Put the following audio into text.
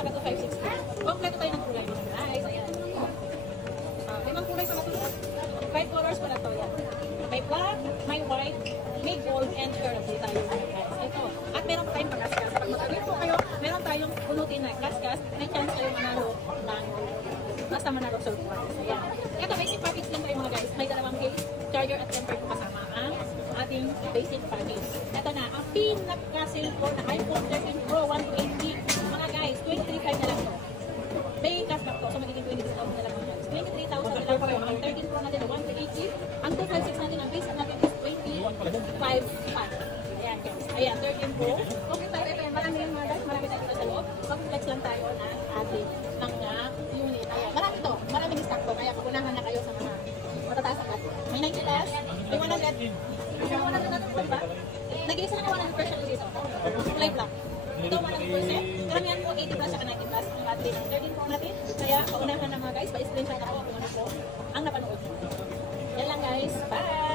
saka 2560. Kompleto tayo ng kulay mga guys. Ayan. Limang kulay pa ito. 5 colors pala ito. Yan. May black, may white, may gold, and purple tayo mga guys. Ito. At meron pa tayong pakaskas. Pag mag-agree po kayo, meron tayong punutin na kaskas. May chance kayo manalo ng basta manalo surprise. Ayan. Ito, basic package lang tayo mga guys. May dalawang case, charger at temper po kasama ang ating basic package. Ito na, ang pinaka-cellphone na iPhone 13 Pro 180. Mga guys, 23.5 na lang ito. May cashback to, so magiging 23,000 na lang mga guys. 23,000 na lang po. Ang 13 Pro natin na 180. Ang 256 natin, ang base natin is 25.5. Ayan guys. Ayan, 13 Pro. Okay tayo, ito yan. Marami yung mga guys. Marami tayo ito sa loob. Mag-flex lang tayo ng ating mga unit. Ayan, marami ito. Maraming stock to. Kaya kapunahan na kayo sa mga matataas ang atin. May 90 plus, may 100. May 100 natin po ba? Nag-iisa na 100% dito. Live lang. Ito 100%. Karamihan po 80 plus at 90 plus ang battery ng 13 Pro natin. Kaya paunahan na mga guys. Pa-screenshot ako kung ano po ang napanood. Yan lang guys. Bye!